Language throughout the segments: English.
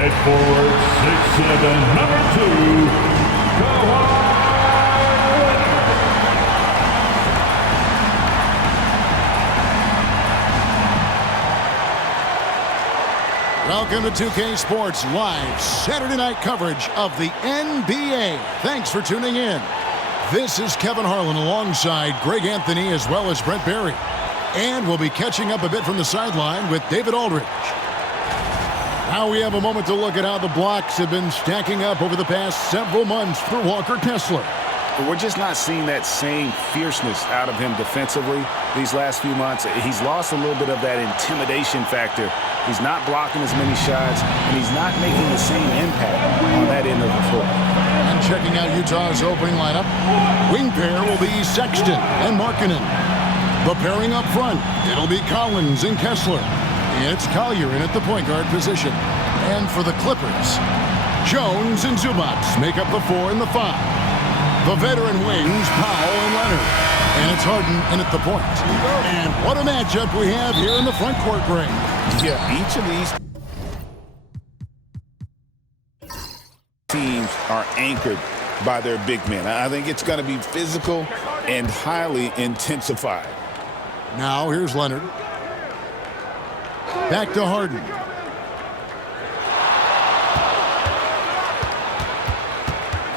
At forward, 6'7", number 2, Kawhi Welcome to 2K Sports Live Saturday night coverage of the NBA. Thanks for tuning in. This is Kevin Harlan alongside Greg Anthony as well as Brent Barry. And we'll be catching up a bit from the sideline with David Aldridge. Now we have a moment to look at how the blocks have been stacking up over the past several months for Walker Kessler. We're just not seeing that same fierceness out of him defensively these last few months. He's lost a little bit of that intimidation factor. He's not blocking as many shots, and he's not making the same impact on that end of the floor. And checking out Utah's opening lineup, wing pair will be Sexton and Markkanen. The pairing up front, it'll be Collins and Kessler. It's Collier in at the point guard position. And for the Clippers, Jones and Zubac make up the 4 and the 5. The veteran wings, Powell and Leonard. And it's Harden in at the point. And what a matchup we have here in the front court, Greg. Yeah, each of these teams are anchored by their big men. I think it's going to be physical and highly intensified. Now here's Leonard. Back to Harden.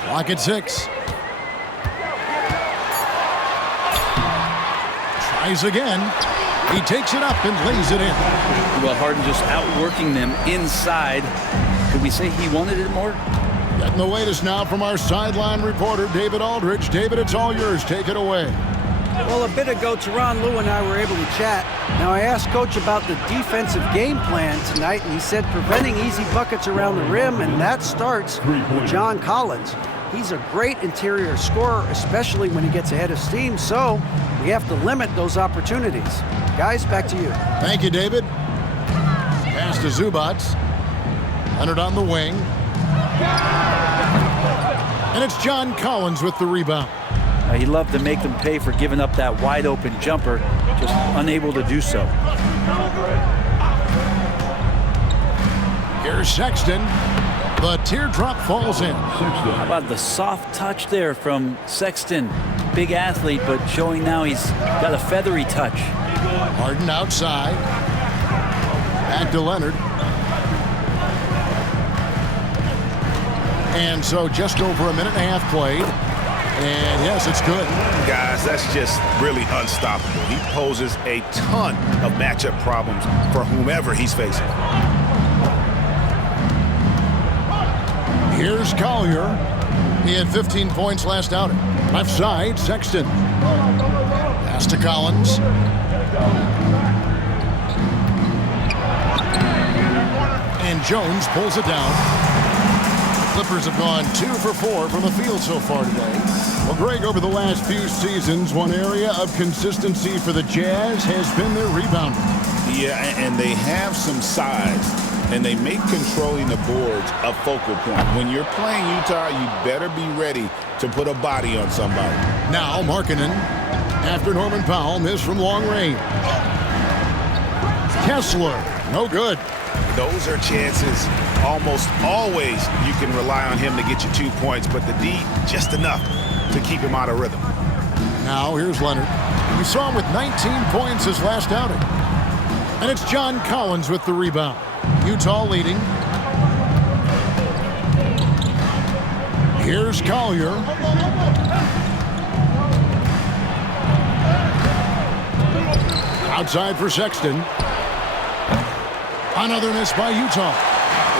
Clock at 6. Tries again. He takes it up and lays it in. Well, Harden just outworking them inside. Could we say he wanted it more? Getting the latest now from our sideline reporter, David Aldridge. David, it's all yours. Take it away. Well, a bit ago, Tyronn Lue and I were able to chat. Now, I asked Coach about the defensive game plan tonight, and he said preventing easy buckets around the rim, and that starts with John Collins. He's a great interior scorer, especially when he gets ahead of steam, so we have to limit those opportunities. Guys, back to you. Thank you, David. Pass to Zubac. Leonard on the wing. And it's John Collins with the rebound. He loved to make them pay for giving up that wide-open jumper, just unable to do so. Here's Sexton. The teardrop falls in. How about the soft touch there from Sexton? Big athlete, but showing now he's got a feathery touch. Harden outside. Back to Leonard. And so just over a minute and a half played. And yes, it's good. Guys, that's just really unstoppable. He poses a ton of matchup problems for whomever he's facing. Here's Collier. He had 15 points last outing. Left side, Sexton. Pass to Collins. And Jones pulls it down. The Clippers have gone 2 for 4 from the field so far today. Well, Greg, over the last few seasons, one area of consistency for the Jazz has been their rebounding. Yeah, and they have some size. And they make controlling the boards a focal point. When you're playing Utah, you better be ready to put a body on somebody. Now Markkanen, after Norman Powell, missed from long range. Kessler, no good. Those are chances. Almost always you can rely on him to get you 2 points, but the D, just enough to keep him out of rhythm. Now here's Leonard. We saw him with 19 points his last outing. And it's John Collins with the rebound. Utah leading. Here's Collier. Outside for Sexton. Another miss by Utah.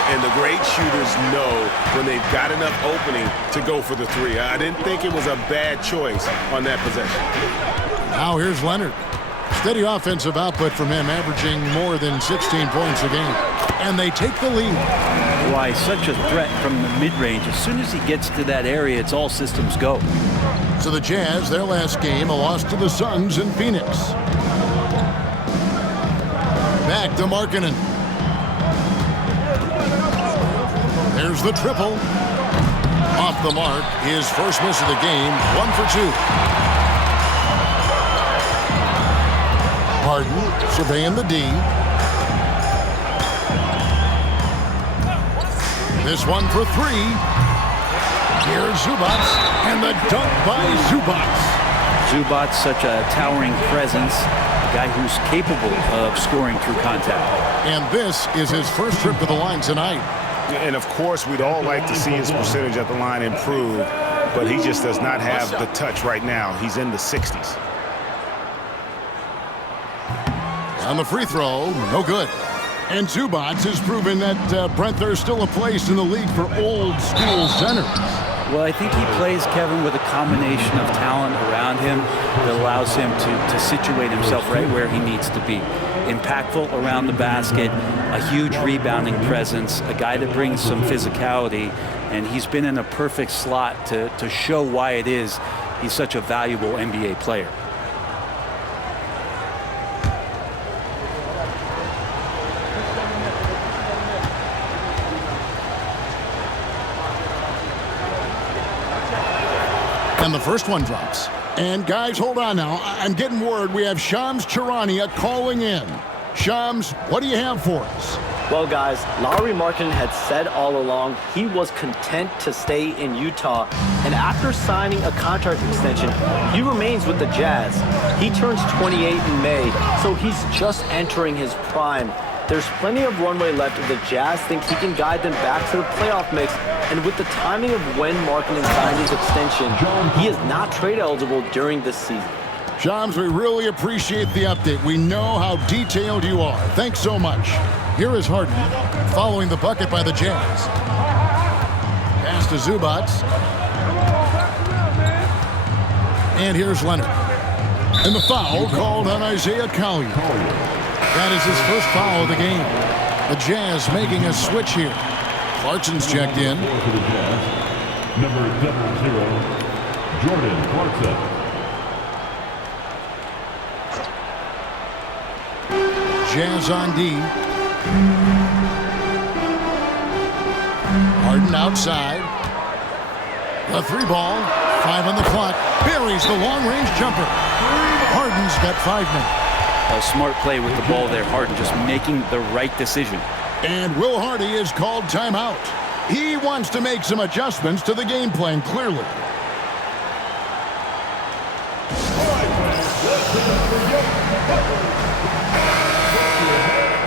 And the great shooters know when they've got enough opening to go for the 3. I didn't think it was a bad choice on that possession. Now here's Leonard. Steady offensive output from him, averaging more than 16 points a game. And they take the lead. Why, such a threat from the mid-range. As soon as he gets to that area, it's all systems go. So the Jazz, their last game, a loss to the Suns in Phoenix. Back to Markkanen. There's the triple. Off the mark, his first miss of the game, 1 for 2. Harden surveying the D. This one for three. Here's Zubac, and the dunk by Zubac. Zubac's such a towering presence, a guy who's capable of scoring through contact. And this is his first trip to the line tonight. And of course, we'd all like to see his percentage at the line improve, but he just does not have the touch right now. He's in the 60s. On the free throw, no good. And Zubac has proven that, Brent, there's still a place in the league for old school centers. Well, I think he plays, Kevin, with a combination of talent around him that allows him to situate himself right where he needs to be. Impactful around the basket, a huge rebounding presence, a guy that brings some physicality, and he's been in a perfect slot to show why it is he's such a valuable NBA player. And the first one drops. And guys, hold on now. I'm getting word we have Shams Charania calling in. Shams, what do you have for us? Well, guys, Lauri Markkanen had said all along he was content to stay in Utah. And after signing a contract extension, he remains with the Jazz. He turns 28 in May, so he's just entering his prime. There's plenty of runway left if the Jazz think he can guide them back to the playoff mix. And with the timing of when Markkanen signed his extension, he is not trade eligible during this season. Shams, we really appreciate the update. We know how detailed you are. Thanks so much. Here is Harden following the bucket by the Jazz. Pass to Zubac. And here's Leonard. And the foul called on Isaiah Collier. That is his first foul of the game. The Jazz making a switch here. Clarkson's checked in. For the Jazz, number 00, Jordan Clarkson. Jazz on D. Harden outside. The three ball. 5 on the clock. Buries the long-range jumper. Harden's got 5 minutes. A smart play with the ball there, Harden just making the right decision. And Will Hardy is called timeout. He wants to make some adjustments to the game plan, clearly.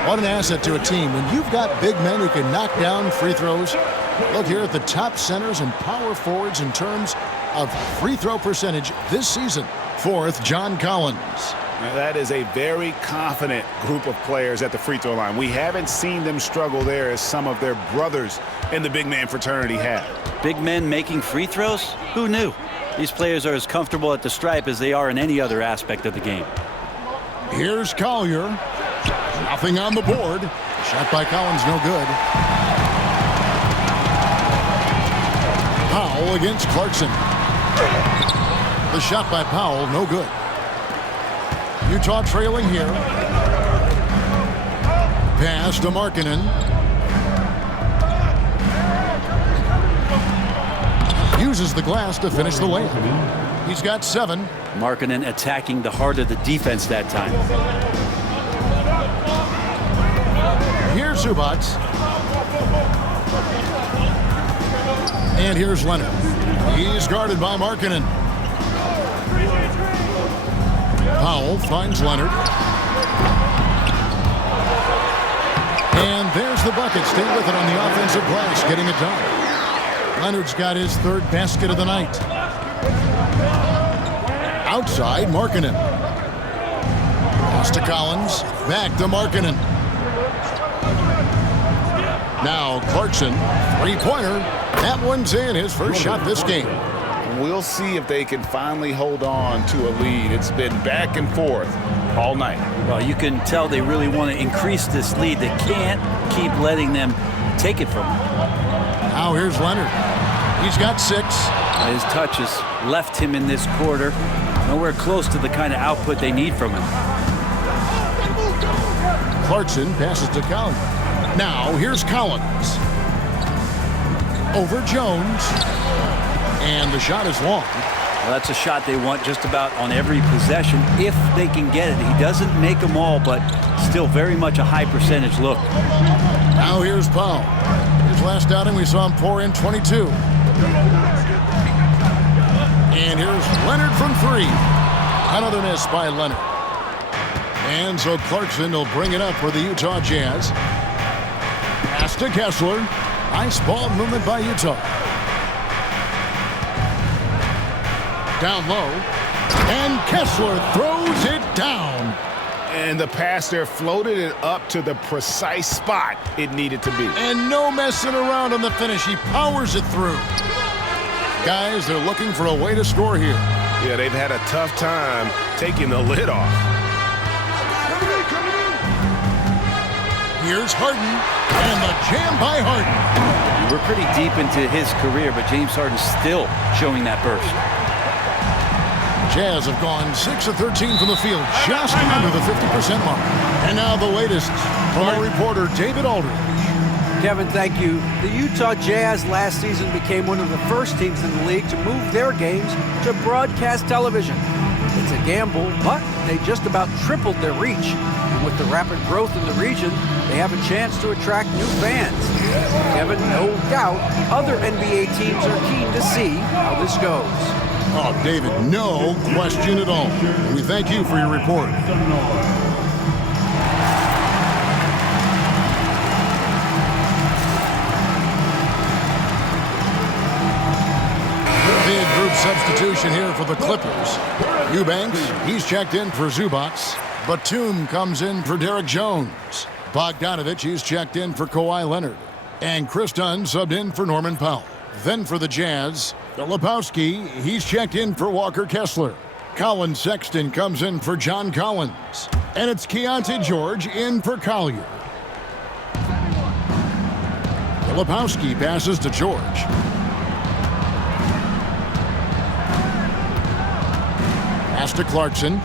What an asset to a team when you've got big men who can knock down free throws. Look here at the top centers and power forwards in terms of free throw percentage this season. 4th, John Collins. Now that is a very confident group of players at the free throw line. We haven't seen them struggle there as some of their brothers in the big man fraternity have. Big men making free throws? Who knew? These players are as comfortable at the stripe as they are in any other aspect of the game. Here's Collier. Nothing on the board. Shot by Collins, no good. Powell against Clarkson. The shot by Powell, no good. Utah trailing here. Pass to Markkanen. Uses the glass to finish the layup. He's got 7. Markkanen attacking the heart of the defense that time. Here's Zubac. And here's Leonard. He's guarded by Markkanen. Powell finds Leonard. And there's the bucket. Stay with it on the offensive glass, getting it done. Leonard's got his 3rd basket of the night. Outside, Markkanen. Pass to Collins. Back to Markkanen. Now Clarkson, 3-pointer. That one's in, his first shot this game. We'll see if they can finally hold on to a lead. It's been back and forth all night. Well, you can tell they really want to increase this lead. They can't keep letting them take it from them. Now here's Leonard. He's got 6. His touch has left him in this quarter. Nowhere close to the kind of output they need from him. Clarkson passes to Collins. Now here's Collins. Over Jones. And the shot is long. Well, that's a shot they want just about on every possession if they can get it. He doesn't make them all, but still very much a high percentage look. Now here's Powell. His last outing, we saw him pour in 22. And here's Leonard from 3. Another miss by Leonard. And so Clarkson will bring it up for the Utah Jazz. Pass to Kessler. Nice ball movement by Utah. Down low. And Kessler throws it down. And the pass there floated it up to the precise spot it needed to be. And no messing around on the finish. He powers it through. Guys, they're looking for a way to score here. Yeah, they've had a tough time taking the lid off. Here's Harden, and the jam by Harden. We're pretty deep into his career, but James Harden's still showing that burst. Jazz have gone 6 of 13 from the field, just under the 50% mark. And now the latest from our reporter, David Aldridge. Kevin, thank you. The Utah Jazz last season became one of the first teams in the league to move their games to broadcast television. It's a gamble, but they just about tripled their reach. And with the rapid growth in the region, they have a chance to attract new fans. Kevin, no doubt, other NBA teams are keen to see how this goes. Oh, David, no question at all. We thank you for your report. Big group substitution here for the Clippers. Eubanks, he's checked in for Zubats. Batum comes in for Derek Jones. Bogdanovich, he's checked in for Kawhi Leonard. And Chris Dunn subbed in for Norman Powell. Then for the Jazz, Filipowski, he's checked in for Walker Kessler. Colin Sexton comes in for John Collins. And it's Keontae George in for Collier. Filipowski passes to George. Pass to Clarkson.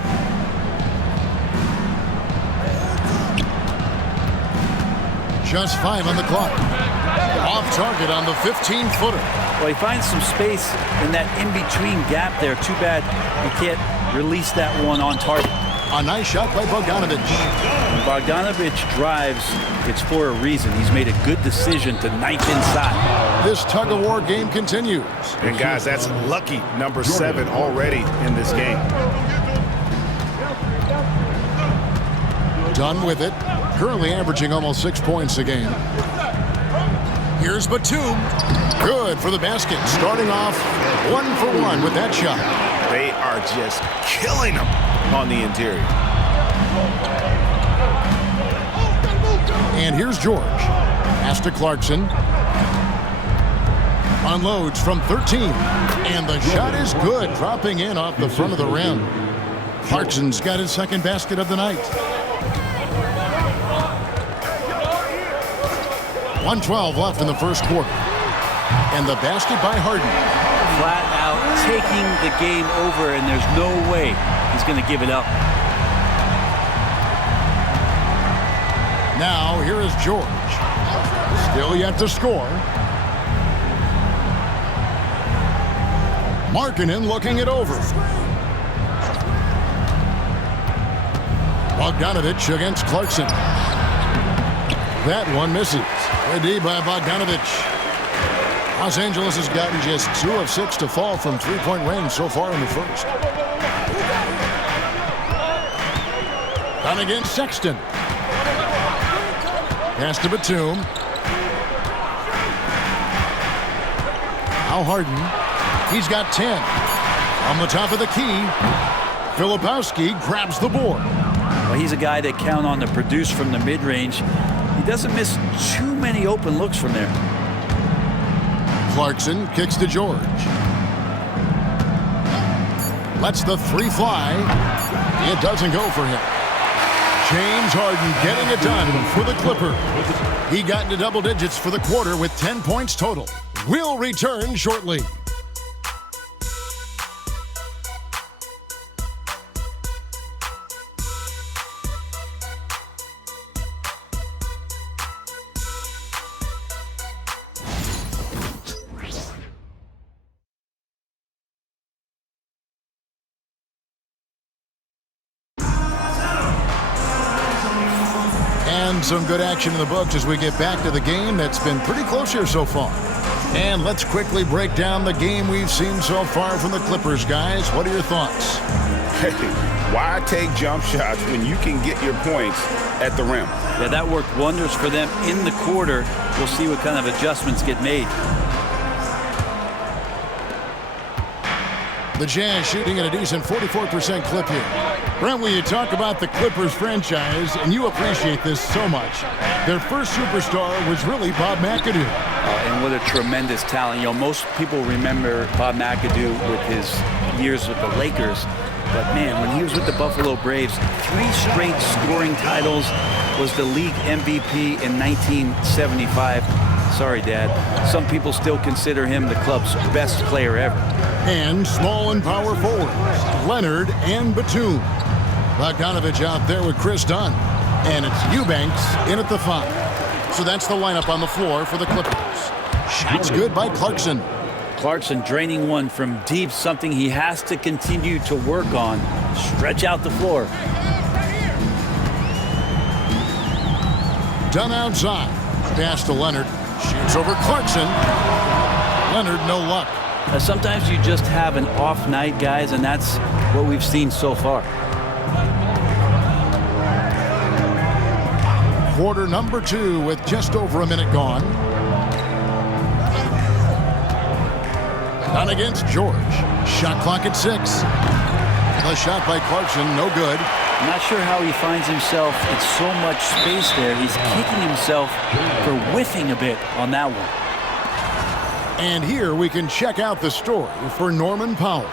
Just 5 on the clock. Off target on the 15-footer. Well, he finds some space in that in-between gap there. Too bad he can't release that one on target. A nice shot by Bogdanovich. When Bogdanovich drives, it's for a reason. He's made a good decision to knife inside. This tug-of-war game continues. And guys, that's lucky number 7 already in this game. Done with it. Currently averaging almost 6 points a game. Here's Batum. Good for the basket. Starting off 1 for 1 with that shot. They are just killing them on the interior. And here's George. Pass to Clarkson. Unloads from 13. And the shot is good, dropping in off the front of the rim. Clarkson's got his second basket of the night. 1:12 left in the first quarter. And the basket by Harden. Flat out taking the game over, and there's no way he's going to give it up. Now here is George. Still yet to score. Markkanen looking it over. Bogdanovich against Clarkson. That one misses. Good D by Bogdanovich. Los Angeles has gotten just 2 of 6 to fall from three-point range so far in the first. Done against Sexton. Pass to Batum. Now Harden. He's got 10. On the top of the key, Filipowski grabs the board. Well, he's a guy that count on to produce from the mid-range. He doesn't miss too many open looks from there. Clarkson kicks to George. Lets the 3 fly. It doesn't go for him. James Harden getting it done for the Clippers. He got into double digits for the quarter with 10 points total. We'll return shortly. And some good action in the books as we get back to the game that's been pretty close here so far. And let's quickly break down the game we've seen so far from the Clippers, guys. What are your thoughts? Hey, why take jump shots when you can get your points at the rim? Yeah, that worked wonders for them in the quarter. We'll see what kind of adjustments get made. The Jazz shooting at a decent 44% clip here. Brent, when you talk about the Clippers franchise, and you appreciate this so much, their first superstar was really Bob McAdoo. And what a tremendous talent. You know, most people remember Bob McAdoo with his years with the Lakers. But, man, when he was with the Buffalo Braves, 3 straight scoring titles, was the league MVP in 1975. Sorry, Dad. Some people still consider him the club's best player ever. And small and power forwards, Leonard and Batum. Bogdanovich out there with Chris Dunn. And it's Eubanks in at the 5. So that's the lineup on the floor for the Clippers. Shots good by Clarkson. Clarkson draining one from deep, something he has to continue to work on. Stretch out the floor. Dunn outside. Pass to Leonard. Shoots over Clarkson. Leonard, no luck. Sometimes you just have an off night, guys, and that's what we've seen so far. Quarter number 2 with just over a minute gone. Dunn against George. Shot clock at 6. The shot by Clarkson, no good. I'm not sure how he finds himself in so much space there. He's kicking himself for whiffing a bit on that one. And here we can check out the story for Norman Powell.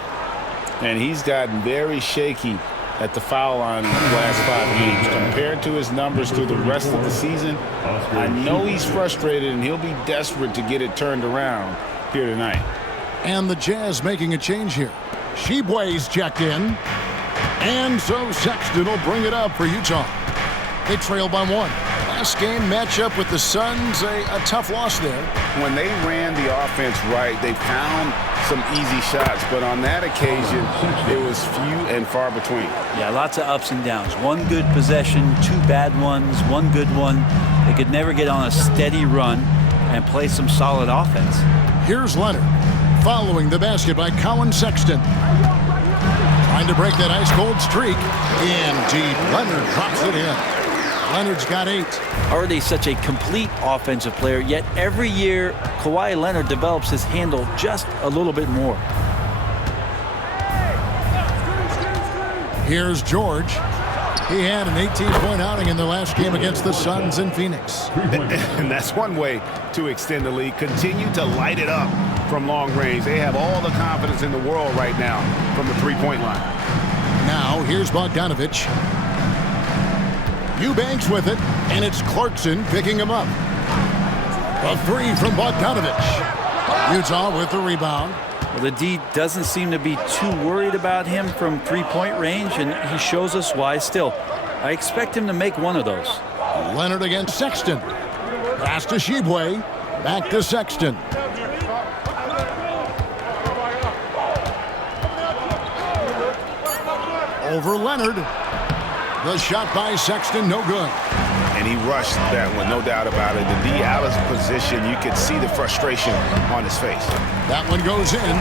And he's gotten very shaky at the foul line in the last 5 games. Compared to his numbers through the rest of the season, I know he's frustrated and he'll be desperate to get it turned around here tonight. And the Jazz making a change here. Sheboy's checked in. And so Sexton will bring it up for Utah. They trail by 1. Last game matchup with the Suns, a tough loss there. When they ran the offense right, they found some easy shots, but on that occasion, it was few and far between. Yeah, lots of ups and downs. 1 good possession, 2 bad ones, 1 good one. They could never get on a steady run and play some solid offense. Here's Leonard, following the basket by Colin Sexton. Trying to break that ice-cold streak. In deep, Leonard drops it in. Leonard's got 8. Already such a complete offensive player, yet every year Kawhi Leonard develops his handle just a little bit more. Here's George. He had an 18-point outing in the last game against the Suns in Phoenix. And that's one way to extend the lead. Continue to light it up from long range. They have all the confidence in the world right now from the three-point line. Now, here's Bogdanovich. Eubanks with it, and it's Clarkson picking him up. A 3 from Bogdanovich. Utah with the rebound. Well, the D doesn't seem to be too worried about him from three-point range, and he shows us why still. I expect him to make one of those. Leonard against Sexton. Pass to Sheboy. Back to Sexton. Over Leonard. The shot by Sexton, no good. And he rushed that one, no doubt about it. The D out of position, you could see the frustration on his face. That one goes in.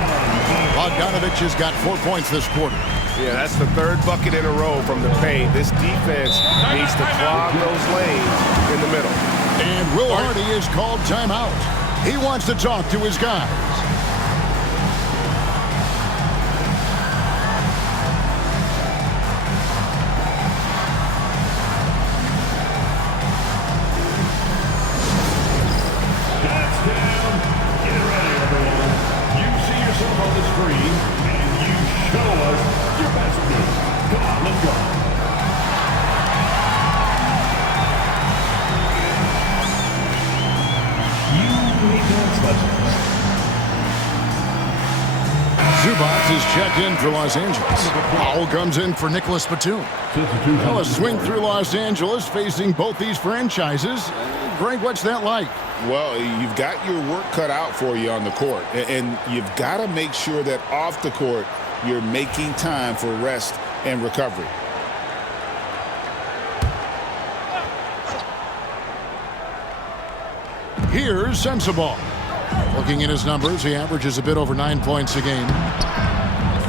Bogdanovich has got 4 points this quarter. Yeah, that's the 3rd bucket in a row from the paint. This defense needs to clog those lanes in the middle. And Will Hardy is called timeout. He wants to talk to his guys. Zubac is checked in for Los Angeles. Powell comes in for Nicholas Batum. Well, a swing through Los Angeles facing both these franchises. Greg, what's that like? Well, you've got your work cut out for you on the court, and you've got to make sure that off the court you're making time for rest and recovery. Here's Sensabaugh. Looking at his numbers, he averages a bit over 9 points a game.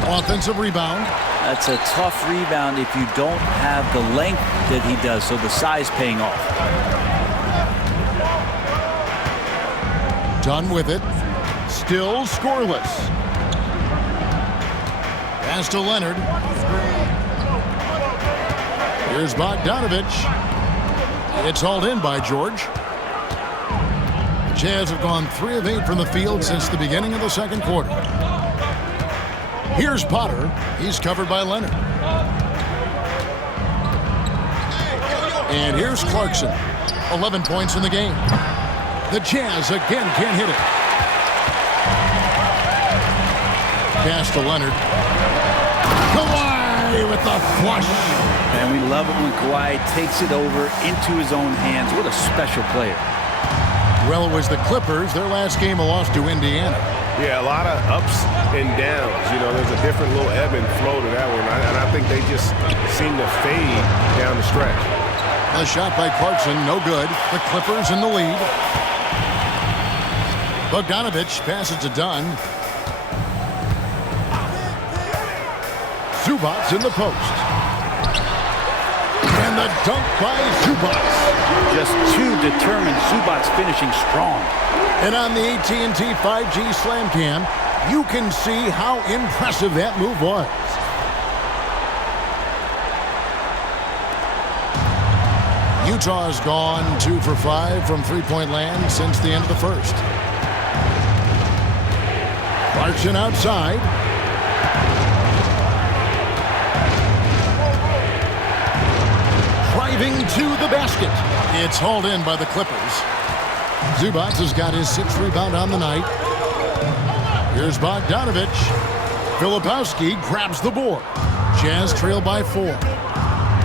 Offensive rebound. That's a tough rebound if you don't have the length that he does, so the size paying off. Done with it. Still scoreless. Pass to Leonard. Here's Bogdanovich. It's hauled in by George. The Jazz have gone 3 of 8 from the field since the beginning of the second quarter. Here's Potter. He's covered by Leonard. And here's Clarkson. 11 points in the game. The Jazz again can't hit it. Pass to Leonard. Kawhi with the flush. And we love it when Kawhi takes it over into his own hands. What a special player. Well, it was the Clippers. Their last game a loss to Indiana. Yeah, a lot of ups and downs. You know, there's a different little ebb and flow to that one. And I think they just seem to fade down the stretch. A shot by Clarkson, no good. The Clippers in the lead. Bogdanovich passes to Dunn. Zubac in the post. And the dunk by Zubac. Just too determined. Zubac finishing strong. And on the AT&T 5G Slam Cam, you can see how impressive that move was. Utah's gone 2 for 5 from three-point land since the end of the first. Clarkson outside. Driving to the basket. It's hauled in by the Clippers. Zubac has got his 6th rebound on the night. Here's Bogdanovich. Filipowski grabs the board. Jazz trail by 4.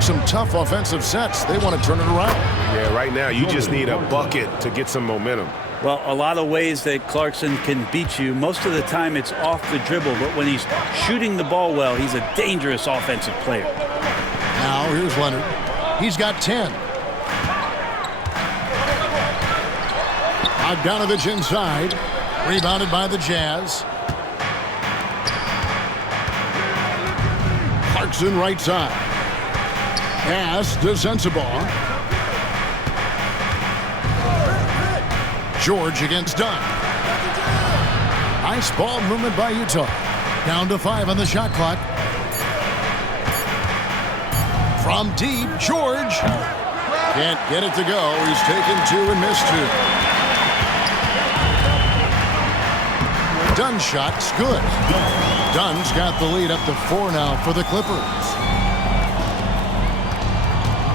Some tough offensive sets. They want to turn it around. Yeah, right now you just need a bucket to get some momentum. Well, a lot of ways that Clarkson can beat you. Most of the time it's off the dribble, but when he's shooting the ball well, he's a dangerous offensive player. Now here's Leonard. He's got 10. Bogdanovich inside. Rebounded by the Jazz. Clarkson right side. Pass to Sensabaugh. George against Dunn. Nice ball movement by Utah. Down to 5 on the shot clock. From deep, George. Can't get it to go. He's taken 2 and missed 2. Dunn's shot's good. Dunn's got the lead up to 4 now for the Clippers.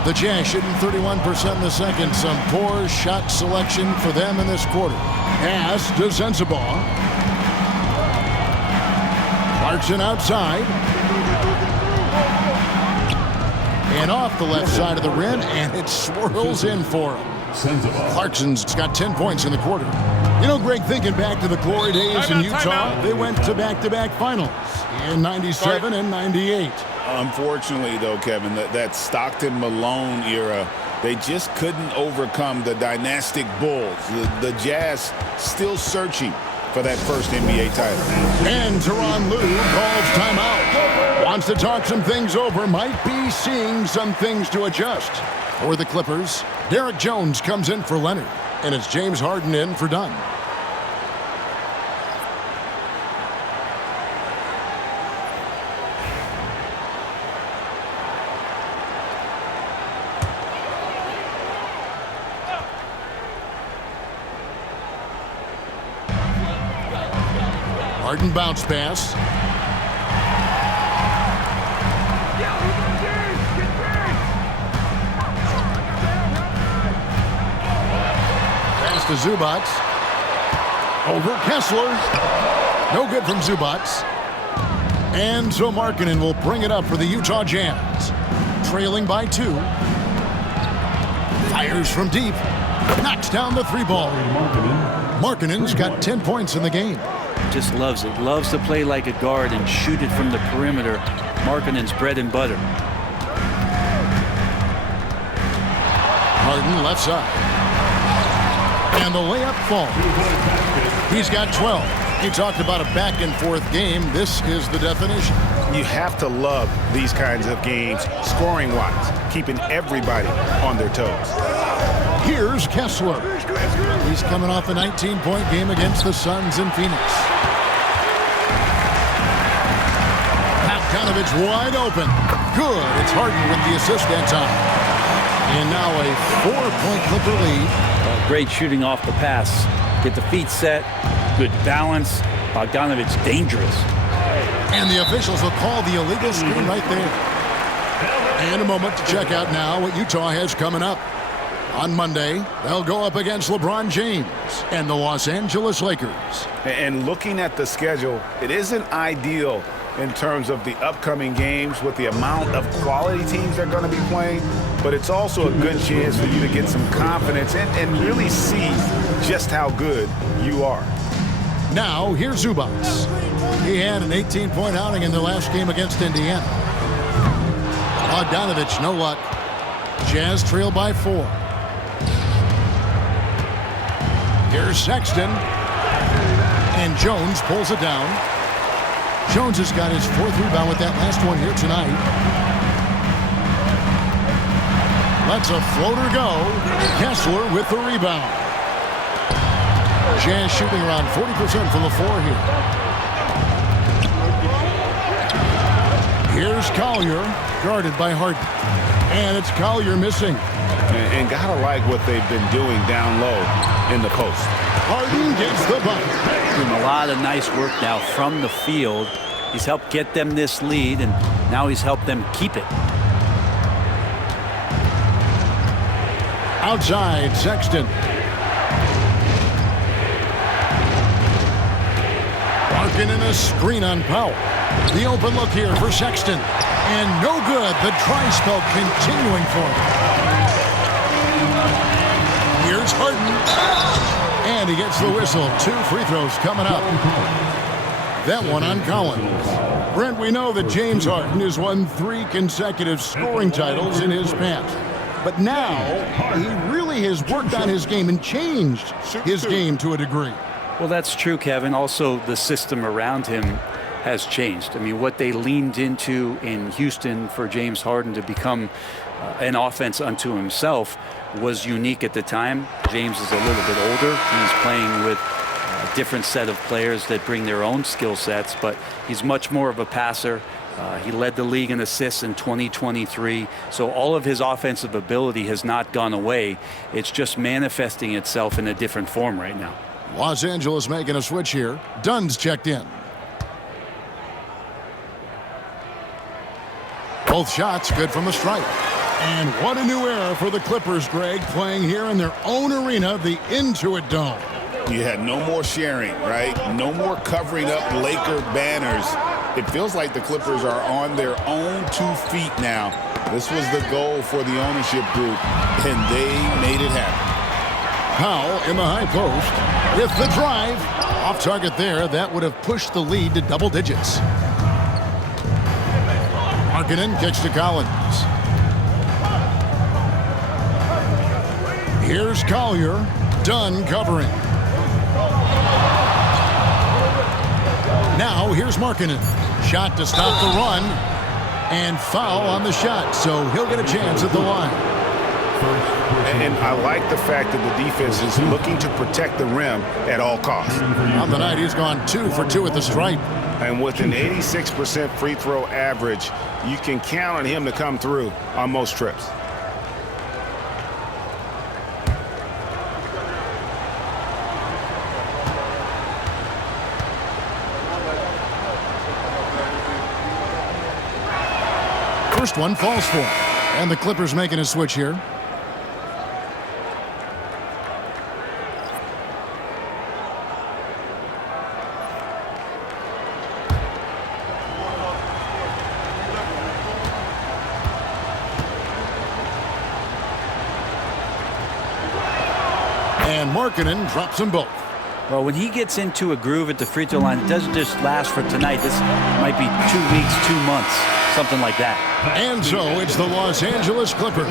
The Jazz shooting 31% in the second. Some poor shot selection for them in this quarter. Pass to Sensabaugh. Clarkson outside. And off the left side of the rim, and it swirls in for him. Clarkson's got 10 points in the quarter. You know, Greg, thinking back to the glory days in Utah, they went to back-to-back finals in 97 and 98. Unfortunately, though, Kevin, that Stockton-Malone era, they just couldn't overcome the dynastic Bulls. The Jazz still searching for that first NBA title. And Tyronn Lue calls timeout. Wants to talk some things over. Might be seeing some things to adjust. For the Clippers, Derek Jones comes in for Leonard. And it's James Harden in for Dunn. Harden bounce pass. Pass to Zubac. Over Kessler. No good from Zubac. And so Markkanen will bring it up for the Utah Jazz. Trailing by 2. Fires from deep. Knocks down the 3 ball. Markkanen's got 10 points in the game. Just loves it. Loves to play like a guard and shoot it from the perimeter. Markkanen's bread and butter. Harden left side. And the layup falls. He's got 12. You talked about a back-and-forth game. This is the definition. You have to love these kinds of games, scoring-wise, keeping everybody on their toes. Here's Kessler. He's coming off a 19-point game against the Suns in Phoenix. Bogdanovich wide open. Good. It's Harden with the assist that time. And now a 4-point Clipper lead. Great shooting off the pass. Get the feet set. Good balance. Bogdanovich dangerous. And the officials will call the illegal screen right there. And a moment to check out now what Utah has coming up. On Monday, they'll go up against LeBron James and the Los Angeles Lakers. And looking at the schedule, it isn't ideal in terms of the upcoming games with the amount of quality teams they're going to be playing, but it's also a good chance for you to get some confidence and really see just how good you are. Now, here's Zubac. He had an 18-point outing in their last game against Indiana. Bogdanovich, no luck. Jazz trail by 4. Here's Sexton. And Jones pulls it down. Jones has got his 4th rebound with that last one here tonight. Lets a floater go. Kessler with the rebound. Jazz shooting around 40% from the floor here. Here's Collier, guarded by Harden. And it's Collier missing. And gotta like what they've been doing down low in the post. Harden gets the bucket. Doing a lot of nice work now from the field. He's helped get them this lead, and now he's helped them keep it. Outside, Sexton. Larkin in a screen on Powell. The open look here for Sexton. And no good. The dry spell continuing for him. Here's Harden. And he gets the whistle. 2 free throws coming up. That one on Collins. Brent, we know that James Harden has won 3 consecutive scoring titles in his past. But now, he really has worked on his game and changed his game to a degree. Well, that's true, Kevin. Also, the system around him has changed. I mean, what they leaned into in Houston for James Harden to become an offense unto himself was unique at the time. James is a little bit older. He's playing with a different set of players that bring their own skill sets, but he's much more of a passer. He led the league in assists in 2023. So all of his offensive ability has not gone away. It's just manifesting itself in a different form right now. Los Angeles making a switch here. Dunn's checked in. Both shots good from the stripe. And what a new era for the Clippers, Greg, playing here in their own arena, the Intuit Dome. You had no more sharing, right? No more covering up Laker banners. It feels like the Clippers are on their own 2 feet now. This was the goal for the ownership group, and they made it happen. Powell in the high post with the drive. Off target there. That would have pushed the lead to double digits. Markkanen kicks to Collins. Here's Collier. Dunn covering. Now here's Markkanen. Shot to stop the run. And foul on the shot. So he'll get a chance at the line. And I like the fact that the defense is looking to protect the rim at all costs. On the night, he's gone 2 for 2 at the stripe. And with an 86% free throw average, you can count on him to come through on most trips. First one falls for him. And the Clippers making a switch here. And Markkanen drops them both. Well, when he gets into a groove at the free throw line, it doesn't just last for tonight. This might be 2 weeks, 2 months. something like that. And so it's the Los Angeles Clippers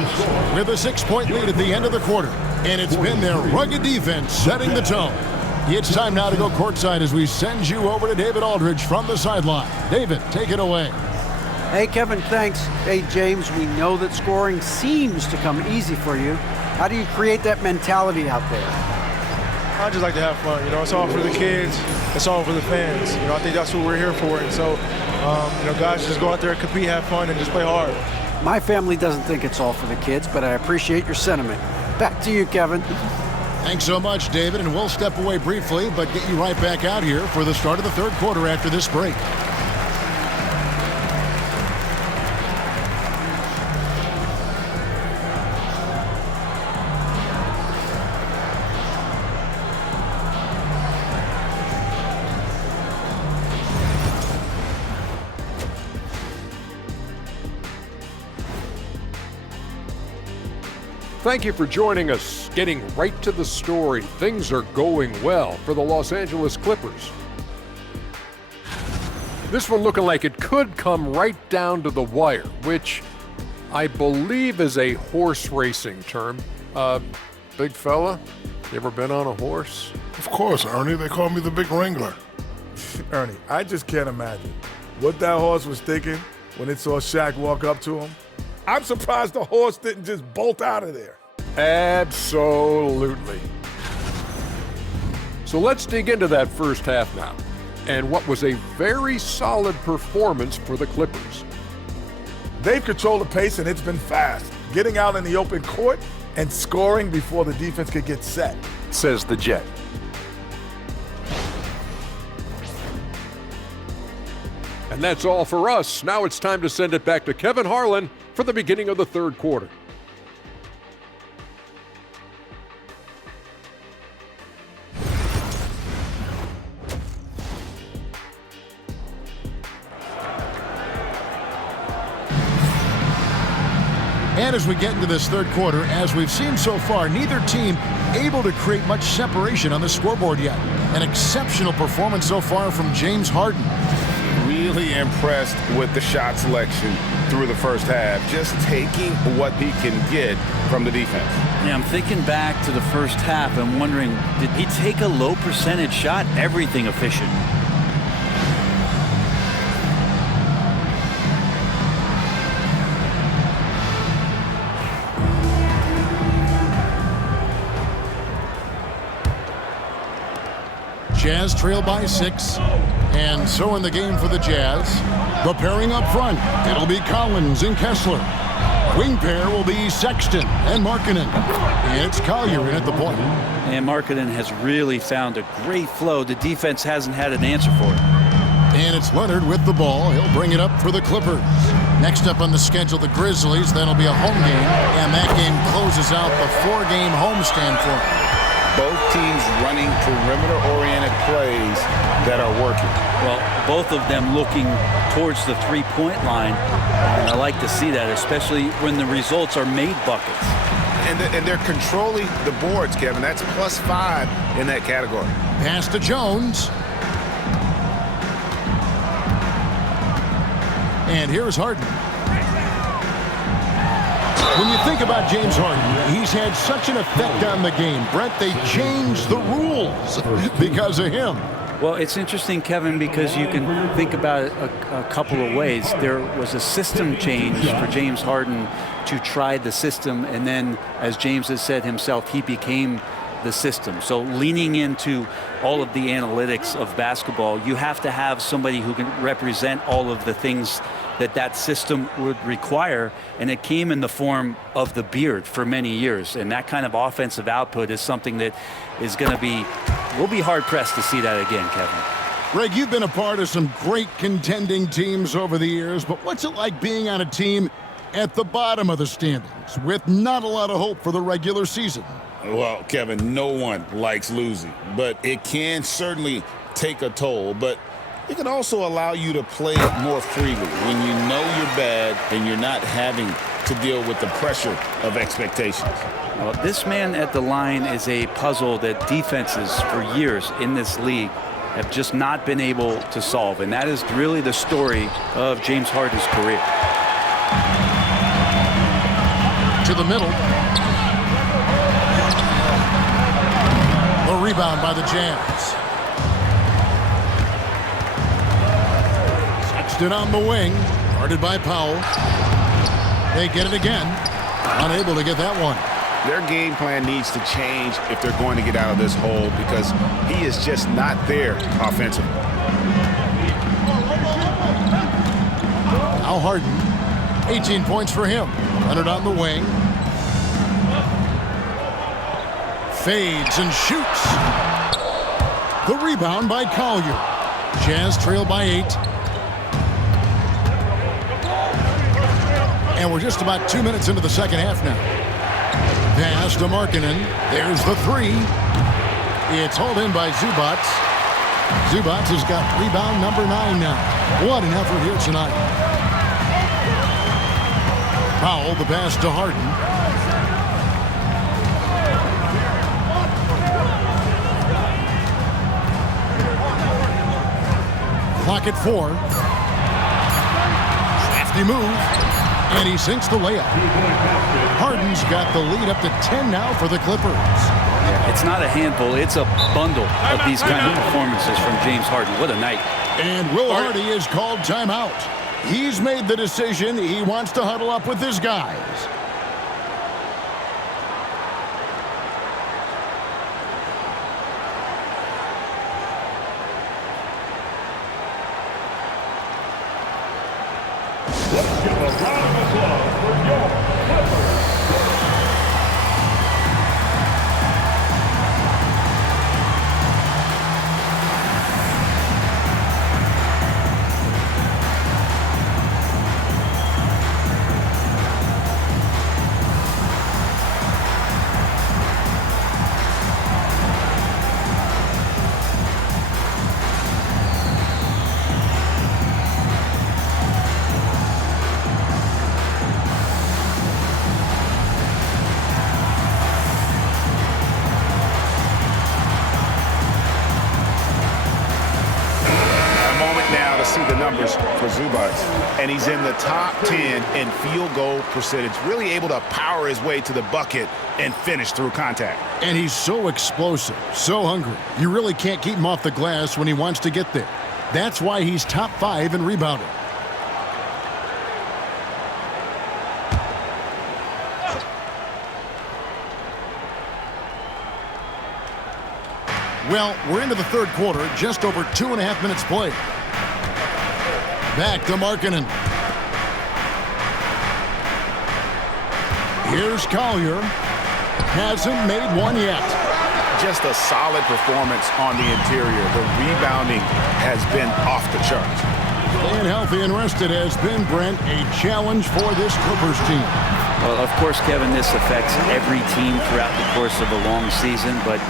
with a 6-point lead at the end of the quarter. And it's been their rugged defense setting the tone. It's time now to go courtside as we send you over to David Aldridge from the sideline. David, take it away. Hey, Kevin, thanks. Hey, James, we know that scoring seems to come easy for you. How do you create that mentality out there? I just like to have fun. It's all for the kids. It's all for the fans. I think that's what we're here for. And so, guys, just go out there, compete, have fun, and just play hard. My family doesn't think it's all for the kids, but I appreciate your sentiment. Back to you, Kevin. Thanks so much, David, and we'll step away briefly, but get you right back out here for the start of the third quarter after this break. Thank you for joining us. Getting right to the story, things are going well for the Los Angeles Clippers. This one looking like it could come right down to the wire, which I believe is a horse racing term. Big fella, you ever been on a horse? Of course, Ernie. They call me the Big Wrangler. Ernie, I just can't imagine what that horse was thinking when it saw Shaq walk up to him. I'm surprised the horse didn't just bolt out of there. Absolutely. So let's dig into that first half now, and what was a very solid performance for the Clippers. They've controlled the pace, and it's been fast, getting out in the open court and scoring before the defense could get set, says the Jet. And that's all for us. Now it's time to send it back to Kevin Harlan for the beginning of the third quarter. And as we get into this third quarter, as we've seen so far, neither team able to create much separation on the scoreboard yet. An exceptional performance so far from James Harden. Really impressed with the shot selection through the first half, just taking what he can get from the defense. Yeah, I'm thinking back to the first half and wondering, did he take a low percentage shot? Everything efficient. Jazz trail by 6, and so in the game for the Jazz. The pairing up front, it'll be Collins and Kessler. Wing pair will be Sexton and Markkanen. It's Collier in at the point. And Markkanen has really found a great flow. The defense hasn't had an answer for it. And it's Leonard with the ball. He'll bring it up for the Clippers. Next up on the schedule, the Grizzlies. That'll be a home game, and that game closes out the 4-game homestand for them. Both teams running perimeter-oriented plays that are working. Well, both of them looking towards the three-point line, and I like to see that, especially when the results are made buckets. And they're controlling the boards, Kevin. That's +5 in that category. Pass to Jones. And here's Harden. When you think about James Harden, he's had such an effect on the game. Brent, they changed the rules because of him. Well, it's interesting, Kevin, because you can think about it a couple of ways. There was a system change for James Harden to try the system, and then, as James has said himself, he became the system. So leaning into all of the analytics of basketball, you have to have somebody who can represent all of the things that system would require, and it came in the form of the Beard for many years. And that kind of offensive output is something that is going to be, we'll be hard-pressed to see that again, Kevin. Greg, you've been a part of some great contending teams over the years, but what's it like being on a team at the bottom of the standings with not a lot of hope for the regular season? Well, Kevin, no one likes losing, but it can certainly take a toll. But it can also allow you to play more freely when you know you're bad and you're not having to deal with the pressure of expectations. Well, this man at the line is a puzzle that defenses for years in this league have just not been able to solve. And that is really the story of James Harden's career. To the middle. The rebound by the Jazz. Sexton on the wing. Guarded by Powell. They get it again. Unable to get that one. Their game plan needs to change if they're going to get out of this hole because he is just not there offensively. Now Harden, 18 points for him. Leonard on the wing. Fades and shoots. The rebound by Collier. Jazz trail by 8. And we're just about 2 minutes into the second half now. Pass to Markkanen. There's the 3. It's hauled in by Zubac. Zubac has got rebound number 9 now. What an effort here tonight. Powell, the pass to Harden. Clock at 4. Crafty move. And he sinks the layup. Harden's got the lead up to 10 now for the Clippers. Yeah, it's not a handful, it's a bundle of these kind of performances from James Harden. What a night. And Will Hardy is called timeout. He's made the decision he wants to huddle up with his guys. Let's give a round of applause for your Clippers. See the numbers for Zubac, and he's in the top 10 in field goal percentage, really able to power his way to the bucket and finish through contact. And he's so explosive, so hungry. You really can't keep him off the glass when he wants to get there. That's why he's top 5 in rebounding. Well, we're into the third quarter, just over 2.5 minutes played. Back to Markkanen. Here's Collier. Hasn't made one yet. Just a solid performance on the interior. The rebounding has been off the charts. Staying healthy and rested has been, Brent, a challenge for this Clippers team. Well, of course, Kevin, this affects every team throughout the course of a long season, but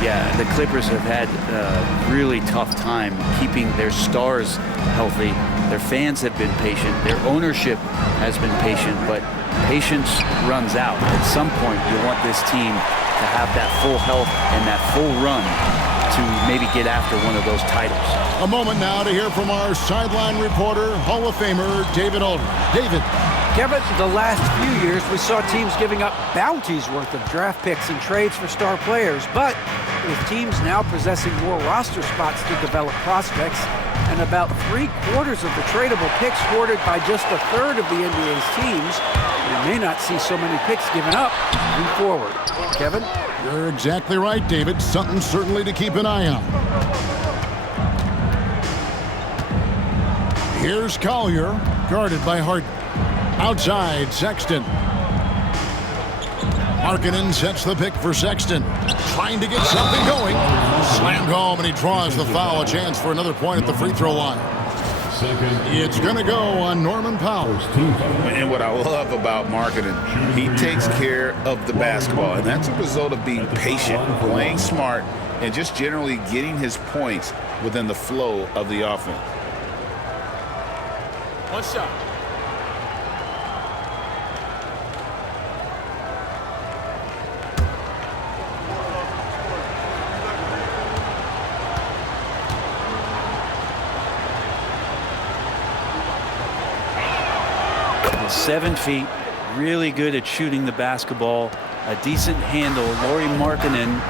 yeah, the Clippers have had a really tough time keeping their stars healthy. Their fans have been patient. Their ownership has been patient, but patience runs out. At some point, you want this team to have that full health and that full run to maybe get after one of those titles. A moment now to hear from our sideline reporter, Hall of Famer David Aldridge. David. Kevin, the last few years, we saw teams giving up bounties worth of draft picks and trades for star players. But with teams now possessing more roster spots to develop prospects, and about 3/4 of the tradable picks hoarded by just a third of the NBA's teams, we may not see so many picks given up moving forward. Kevin? You're exactly right, David. Something certainly to keep an eye on. Here's Collier, guarded by Harden. Outside, Sexton. Markkanen sets the pick for Sexton. Trying to get something going. Slammed home, and he draws the foul. A chance for another point at the free throw line. It's going to go on Norman Powell. And what I love about Markkanen, he takes care of the basketball. And that's a result of being patient, playing smart, and just generally getting his points within the flow of the offense. One shot. 7 feet, really good at shooting the basketball, a decent handle. Lauri Markkanen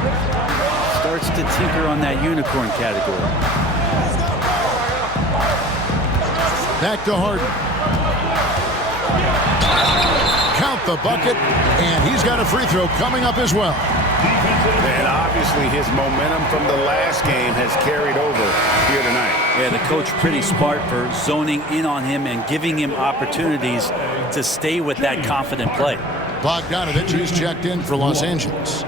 starts to tinker on that unicorn category. Back to Harden. Count the bucket, and he's got a free throw coming up as well. And obviously his momentum from the last game has carried over here tonight. Yeah, the coach pretty smart for zoning in on him and giving him opportunities to stay with that confident play. Bogdanovich is checked in for Los Angeles.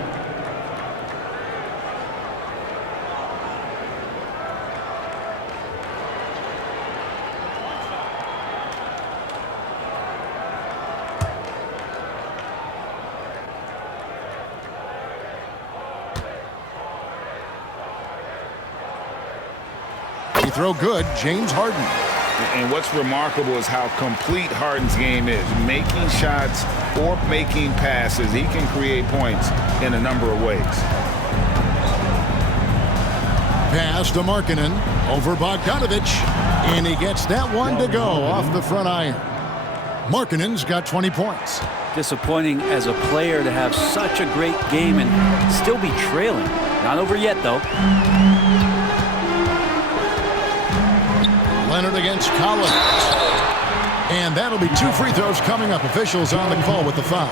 Free throw good, James Harden. And what's remarkable is how complete Harden's game is. Making shots or making passes, he can create points in a number of ways. Pass to Markkanen over Bogdanovich, and he gets that one to go off the front iron. Markkanen's got 20 points. Disappointing as a player to have such a great game and still be trailing. Not over yet, though. Leonard against Collins. And that'll be 2 free throws coming up. Officials on the call with the foul.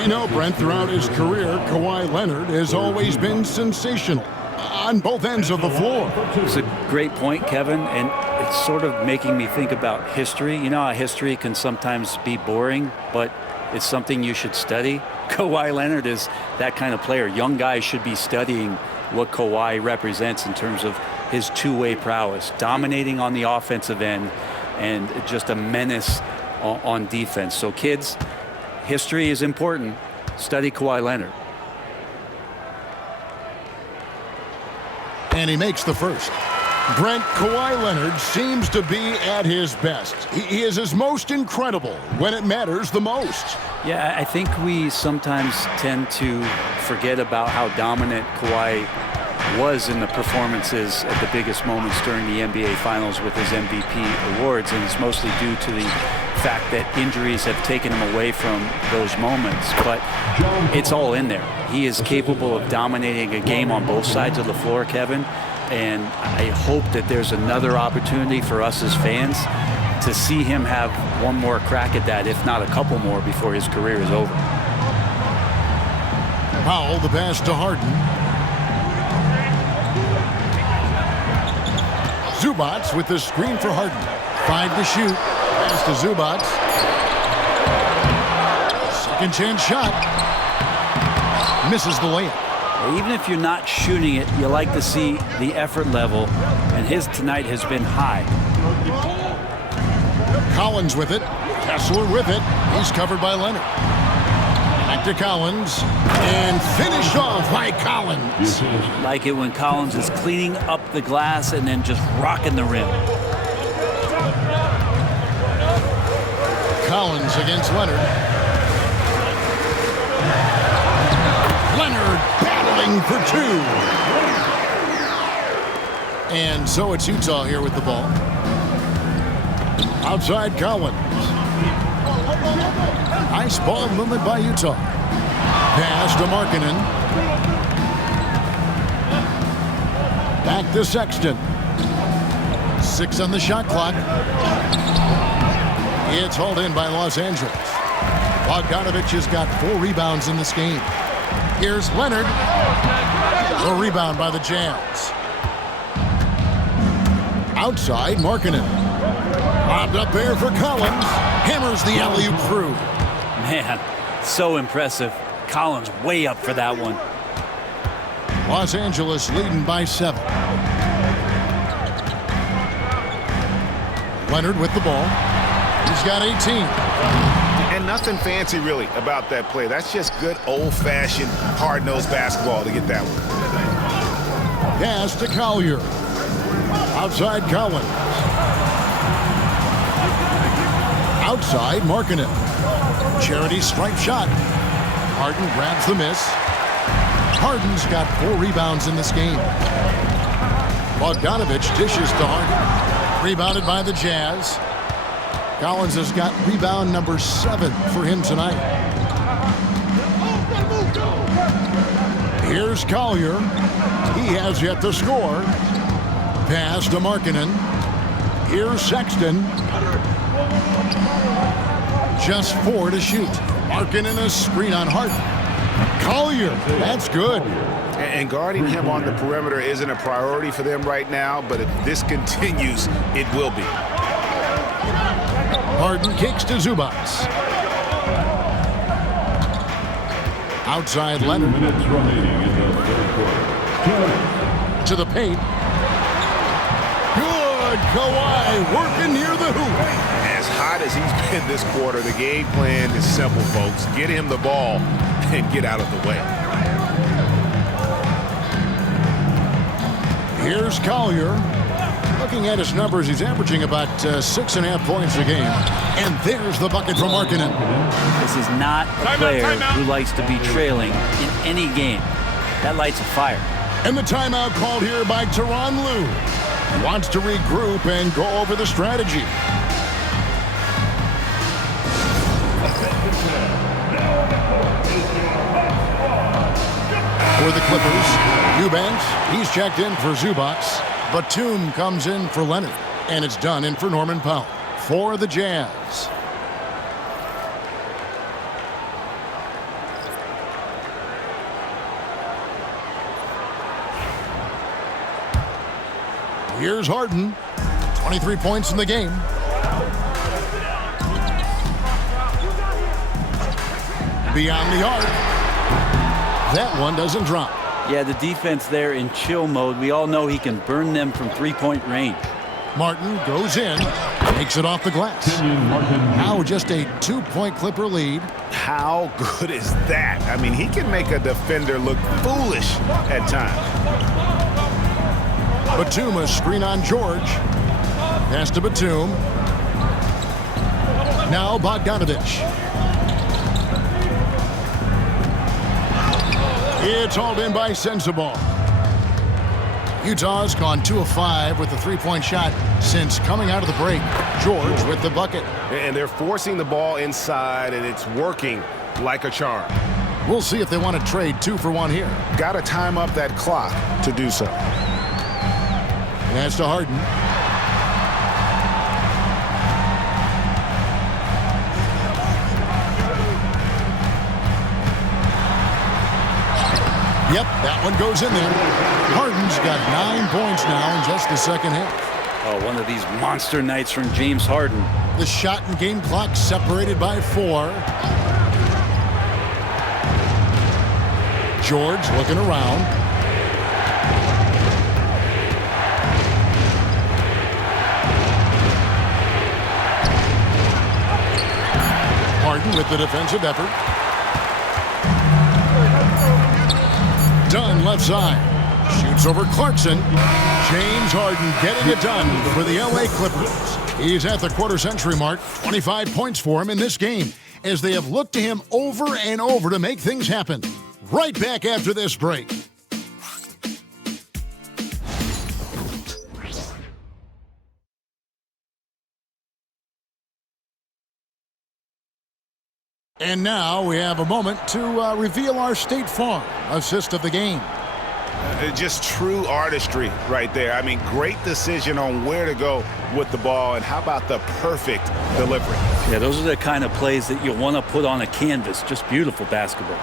You know, Brent, throughout his career, Kawhi Leonard has always been sensational on both ends of the floor. It's a great point, Kevin, and it's sort of making me think about history. You know how history can sometimes be boring, but it's something you should study. Kawhi Leonard is that kind of player. Young guys should be studying what Kawhi represents in terms of his two-way prowess, dominating on the offensive end and just a menace on defense. So kids, history is important. Study Kawhi Leonard. And he makes the first. Brent, Kawhi Leonard seems to be at his best. He is his most incredible when it matters the most. Yeah, I think we sometimes tend to forget about how dominant Kawhi was in the performances at the biggest moments during the NBA Finals with his MVP awards, and it's mostly due to the fact that injuries have taken him away from those moments, but it's all in there. He is capable of dominating a game on both sides of the floor, Kevin, and I hope that there's another opportunity for us as fans to see him have one more crack at that, if not a couple more, before his career is over. Powell, the pass to Harden. Zubac with the screen for Harden. 5 to shoot. Pass to Zubac. Second chance shot. Misses the layup. Even if you're not shooting it, you like to see the effort level, and his tonight has been high. Collins with it. Kessler with it. He's covered by Leonard. Back to Collins. And finished off by Collins. Like it when Collins is cleaning up the glass and then just rocking the rim. Collins against Leonard. Leonard battling for 2. And so it's Utah here with the ball. Outside Collins. Nice ball movement by Utah. Pass to Markkanen. Back to Sexton. 6 on the shot clock. It's hauled in by Los Angeles. Bogdanovich has got 4 rebounds in this game. Here's Leonard. A rebound by the Jazz. Outside, Markkanen. Lobbed up there for Collins. Hammers the alley-oop through. Man, so impressive. Collins way up for that one. Los Angeles leading by 7. Leonard with the ball. He's got 18. And nothing fancy really about that play. That's just good old-fashioned hard-nosed basketball to get that one. Pass to Collier. Outside Collins. Outside Markkanen. Charity stripe shot. Harden grabs the miss. Harden's got 4 rebounds in this game. Bogdanovich dishes to Harden. Rebounded by the Jazz. Collins has got rebound number 7 for him tonight. Here's Collier. He has yet to score. Pass to Markkanen. Here's Sexton. Just 4 to shoot. Markkanen a screen on Harden. Collier, that's good. And guarding him on the perimeter isn't a priority for them right now, but if this continues, it will be. Harden kicks to Zubac. Outside Leonard. 2 minutes remaining in the third quarter. To the paint. Good. Kawhi working near the hoop. As hot as he's been this quarter, the game plan is simple, folks. Get him the ball and get out of the way. Here's Collier. Looking at his numbers, he's averaging about 6.5 points a game. And there's the bucket from Markkanen. This is not a player who likes to be trailing in any game. That lights a fire. And the timeout called here by Tyronn Lue. He wants to regroup and go over the strategy. For the Clippers, Eubanks, he's checked in for Zubac. Batum comes in for Leonard. And it's done in for Norman Powell. For the Jazz. Here's Harden. 23 points in the game. Beyond the arc. That one doesn't drop. Yeah, the defense there in chill mode. We all know he can burn them from three-point range. Martin goes in, takes it off the glass. Now just a 2-point Clipper lead. How good is that? I mean, he can make a defender look foolish at times. Batum a screen on George. Pass to Batum. Now Bogdanovich. It's hauled in by Sensabaugh. Utah's gone 2 of 5 with the 3-point shot since coming out of the break. George with the bucket. And they're forcing the ball inside, and it's working like a charm. We'll see if they want to trade 2 for 1 here. Got to time up that clock to do so. Pass to Harden. Yep, that one goes in there. Harden's got 9 points now in just the second half. Oh, one of these monster nights from James Harden. The shot and game clock separated by 4. George looking around. Harden with the defensive effort. Dunn left side. Shoots over Clarkson. James Harden getting it done for the LA Clippers. He's at the quarter-century mark. 25 points for him in this game as they have looked to him over and over to make things happen. Right back after this break. And now we have a moment to reveal our State Farm assist of the game. Just true artistry right there. I mean, great decision on where to go with the ball, and how about the perfect delivery? Yeah, those are the kind of plays that you want to put on a canvas. Just beautiful basketball.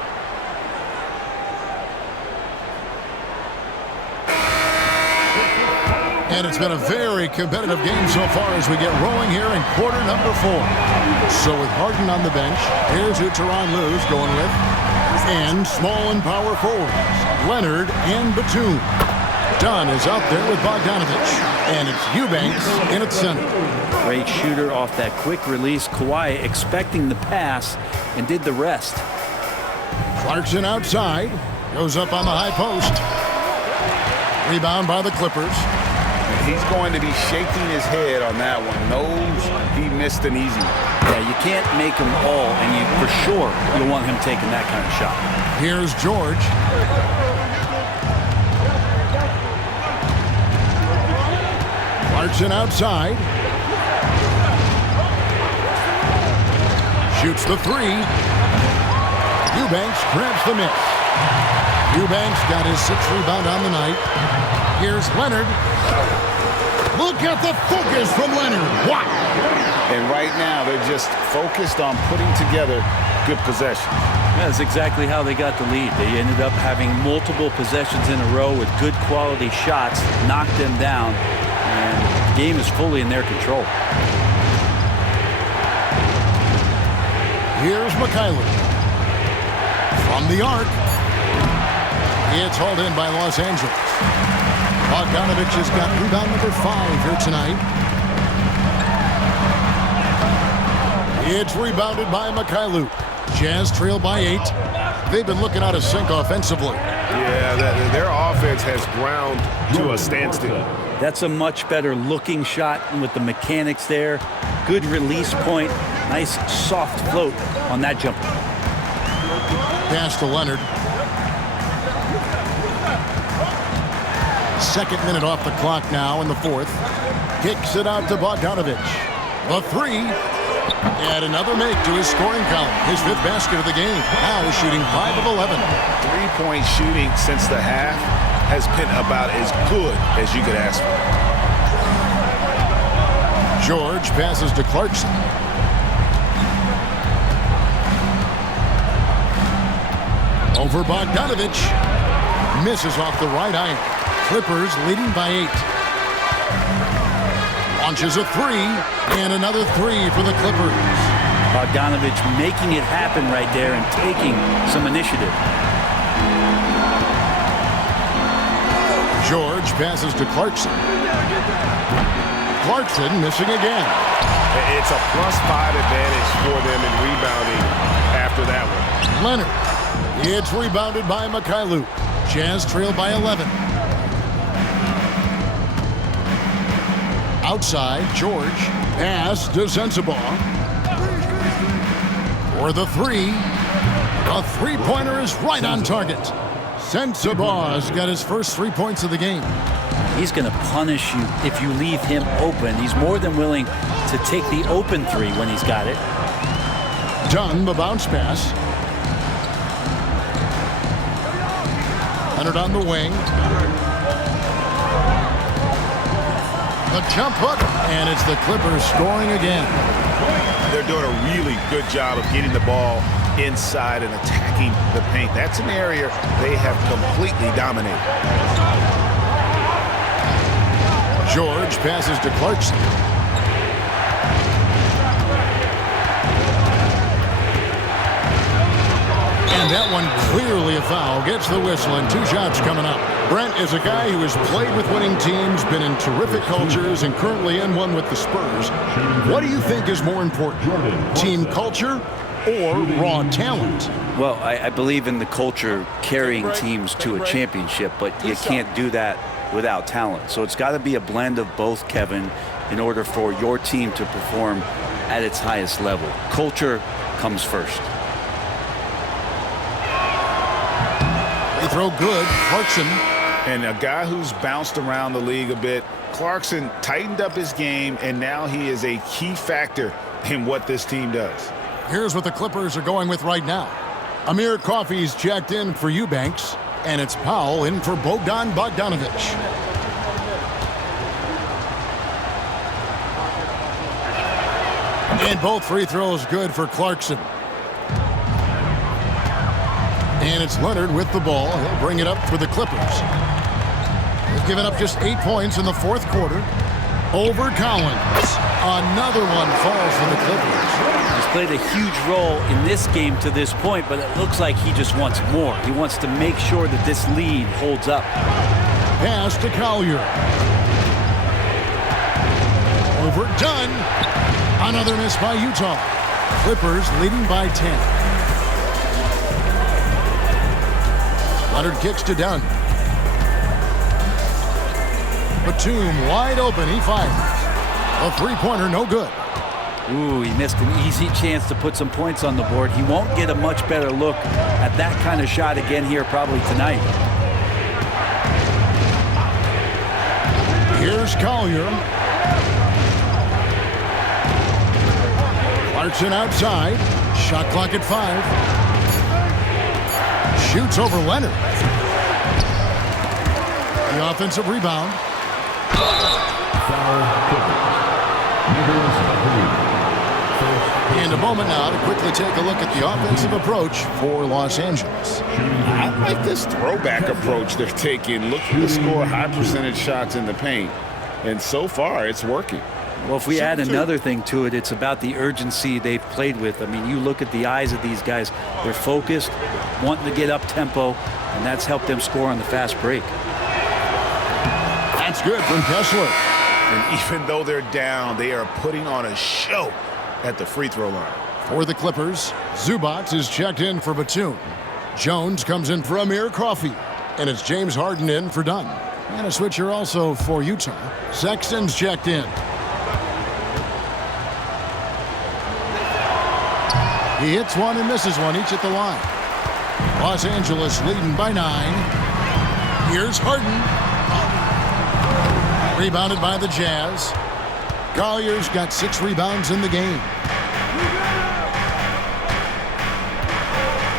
And it's been a very competitive game so far as we get rolling here in quarter number 4. So with Harden on the bench, here's who Tyronn Lue's going with. And small and power forwards, Leonard and Batum. Dunn is out there with Bogdanovich. And it's Eubanks in its center. Great shooter off that quick release. Kawhi expecting the pass and did the rest. Clarkson outside. Goes up on the high post. Rebound by the Clippers. He's going to be shaking his head on that one. Knows he missed an easy one. Yeah, you can't make them all, and you for sure you'll want him taking that kind of shot. Here's George. Clarkson outside. Shoots the three. Eubanks grabs the miss. Eubanks got his 6th rebound on the night. Here's Leonard. Look at the focus from Leonard. Wow. And right now, they're just focused on putting together good possessions. That's exactly how they got the lead. They ended up having multiple possessions in a row with good quality shots, knocked them down, and the game is fully in their control. Here's Mikhailuk. From the arc. It's hauled in by Los Angeles. Bogdanovich has got rebound number 5 here tonight. It's rebounded by Mikhailuk. Jazz trail by 8. They've been looking out of sync offensively. Yeah, their offense has ground to a standstill. That's a much better looking shot with the mechanics there. Good release point. Nice soft float on that jumper. Pass to Leonard. 2nd minute off the clock now in the 4th. Kicks it out to Bogdanovich. The 3. And another make to his scoring column. His 5th basket of the game. Now shooting 5 of 11. 3-point shooting since the half has been about as good as you could ask for. George passes to Clarkson. Over Bogdanovich. Misses off the right iron. Clippers leading by 8. Launches a 3. And another 3 for the Clippers. Bogdanovich making it happen right there and taking some initiative. George passes to Clarkson. Clarkson missing again. It's a +5 advantage for them in rebounding after that one. Leonard. It's rebounded by Mikhailuk. Jazz trail by 11. Outside, George. Pass to Sensabaugh. For the 3. A 3-pointer is right on target. Sensabaugh's got his first 3 points of the game. He's going to punish you if you leave him open. He's more than willing to take the open 3 when he's got it. Dunn, the bounce pass. Leonard on the wing. The jump hook, and it's the Clippers scoring again. They're doing a really good job of getting the ball inside and attacking the paint. That's an area they have completely dominated. George passes to Clarkson. And that one clearly a foul. Gets the whistle and 2 shots coming up. Brent is a guy who has played with winning teams, been in terrific cultures, and currently in one with the Spurs. What do you think is more important, team culture or raw talent? Well, I believe in the culture carrying teams to a championship, but you can't do that without talent. So it's got to be a blend of both, Kevin, in order for your team to perform at its highest level. Culture comes first. They throw good. Clarkson. And a guy who's bounced around the league a bit, Clarkson tightened up his game, and now he is a key factor in what this team does. Here's what the Clippers are going with right now. Amir Coffey's checked in for Eubanks, and it's Powell in for Bogdan Bogdanovich. And both free throws good for Clarkson. And it's Leonard with the ball. He'll bring it up for the Clippers. They've given up just 8 points in the 4th quarter. Over Collins. Another one falls for the Clippers. He's played a huge role in this game to this point, but it looks like he just wants more. He wants to make sure that this lead holds up. Pass to Collier. Overdone. Another miss by Utah. Clippers leading by 10. Leonard kicks to Dunn. Batum wide open. He fires. A 3-pointer, no good. Ooh, he missed an easy chance to put some points on the board. He won't get a much better look at that kind of shot again here probably tonight. Here's Collier. Clarkson outside. Shot clock at 5. Shoots over Leonard. The offensive rebound. And a moment now to quickly take a look at the offensive approach for Los Angeles. I like this throwback approach they're taking. Looking to score high percentage shots in the paint. And so far, it's working. Well, if we add another thing to it, it's about the urgency they've played with. I mean, you look at the eyes of these guys. They're focused, wanting to get up tempo, and that's helped them score on the fast break. That's good from Kessler. And even though they're down, they are putting on a show at the free throw line. For the Clippers, Zubac is checked in for Batum. Jones comes in for Amir Coffey. And it's James Harden in for Dunn. And a switcher also for Utah. Sexton's checked in. He hits one and misses one, each at the line. Los Angeles leading by 9. Here's Harden. Rebounded by the Jazz. Collier's got 6 rebounds in the game.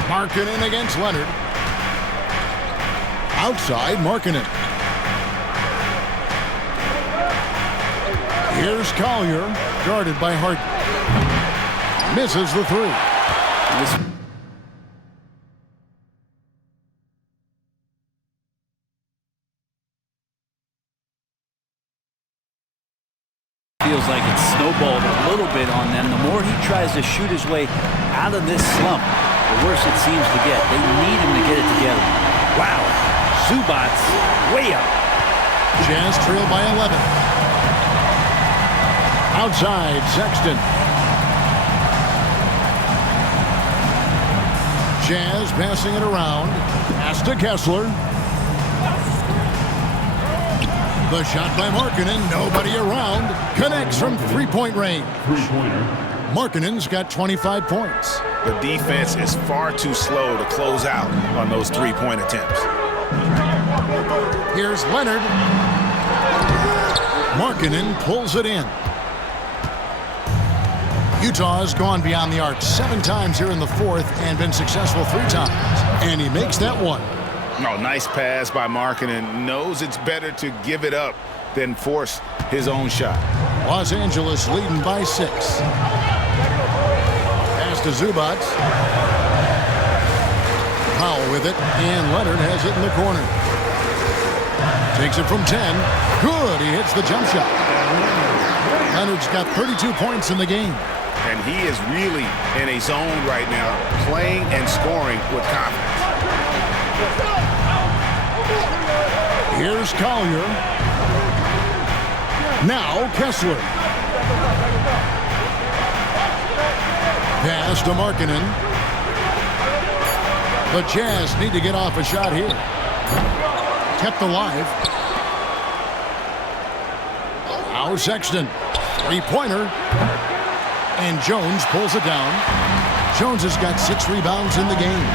Markkanen against Leonard. Outside, Markkanen. Here's Collier, guarded by Harden. Misses the 3. Feels like it's snowballed a little bit on them. The more he tries to shoot his way out of this slump, the worse it seems to get. They need him to get it together. Wow, Zubac way up. Jazz trail by 11. Outside, Sexton. Jazz passing it around. Pass to Kessler. The shot by Markkanen, nobody around. Connects from three-point range. Markkanen's got 25 points. The defense is far too slow to close out on those three-point attempts. Here's Leonard. Markkanen pulls it in. Utah has gone beyond the arc 7 times here in the 4th and been successful 3 times. And he makes that one. Oh, nice pass by Markkanen. Knows it's better to give it up than force his own shot. Los Angeles leading by 6. Pass to Zubac. Powell with it, and Leonard has it in the corner. Takes it from 10. Good, he hits the jump shot. Leonard's got 32 points in the game. And he is really in a zone right now, playing and scoring with confidence. Here's Collier. Now Kessler. Pass to Markkanen. The Jazz need to get off a shot here. Kept alive. Now Sexton. 3-pointer. And Jones pulls it down. Jones has got 6 rebounds in the game.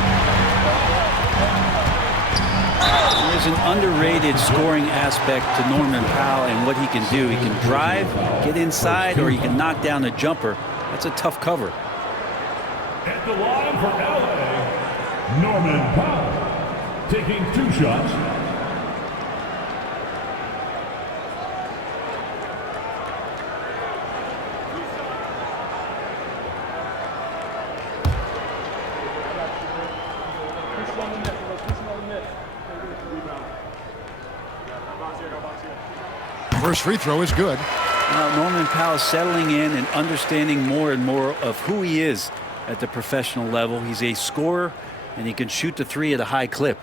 There's an underrated scoring aspect to Norman Powell and what he can do. He can drive, get inside, or he can knock down a jumper. That's a tough cover. At the line for LA, Norman Powell, taking 2 shots. First free throw is good. Now, Norman Powell settling in and understanding more and more of who he is at the professional level. He's a scorer, and he can shoot the 3 at a high clip.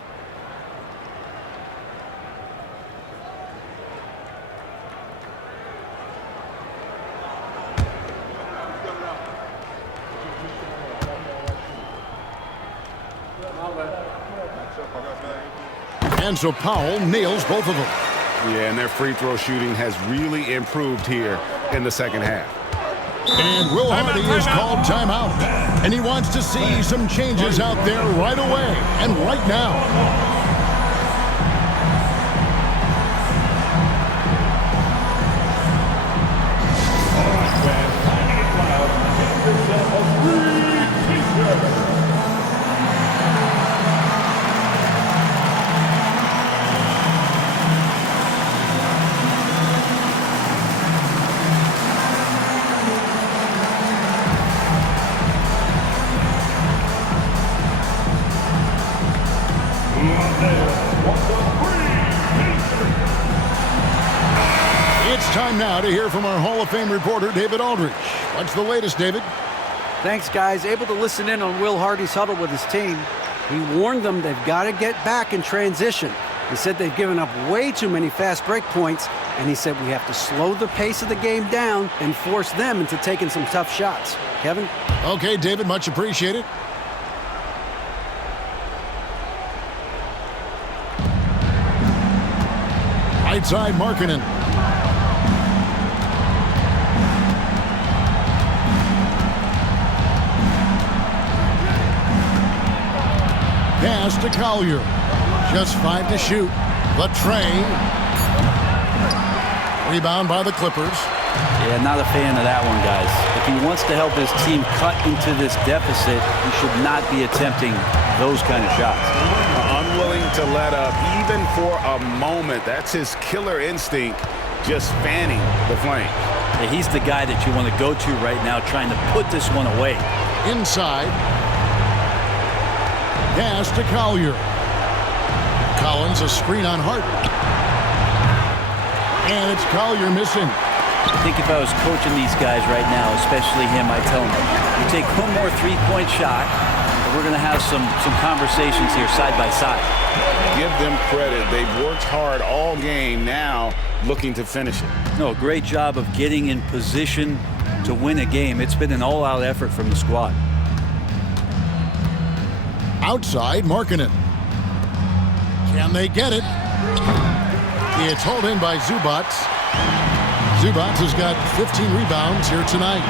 And so Powell nails both of them. Yeah, and their free throw shooting has really improved here in the second half. And Will Hardy is called timeout. And he wants to see some changes out there right away and right now. It's time now to hear from our Hall of Fame reporter, David Aldridge. What's the latest, David? Thanks, guys. Able to listen in on Will Hardy's huddle with his team. He warned them they've got to get back in transition. He said they've given up way too many fast break points, and he said we have to slow the pace of the game down and force them into taking some tough shots. Kevin? Okay, David, much appreciated. Right side, Markkanen. Pass to Collier. Just 5 to shoot. Latray. Rebound by the Clippers. Yeah, not a fan of that one, guys. If he wants to help his team cut into this deficit, he should not be attempting those kind of shots. Unwilling to let up, even for a moment. That's his killer instinct, just fanning the flame. Yeah, he's the guy that you want to go to right now, trying to put this one away. Inside. Pass to Collier. Collins, a screen on Hart. And it's Collier missing. I think if I was coaching these guys right now, especially him, I'd tell him, you take one more three-point shot, and we're going to have some conversations here side by side. Give them credit. They've worked hard all game, now looking to finish it. No, great job of getting in position to win a game. It's been an all-out effort from the squad. Outside, Markkanen. Can they get it? It's hauled in by Zubac. Zubac has got 15 rebounds here tonight.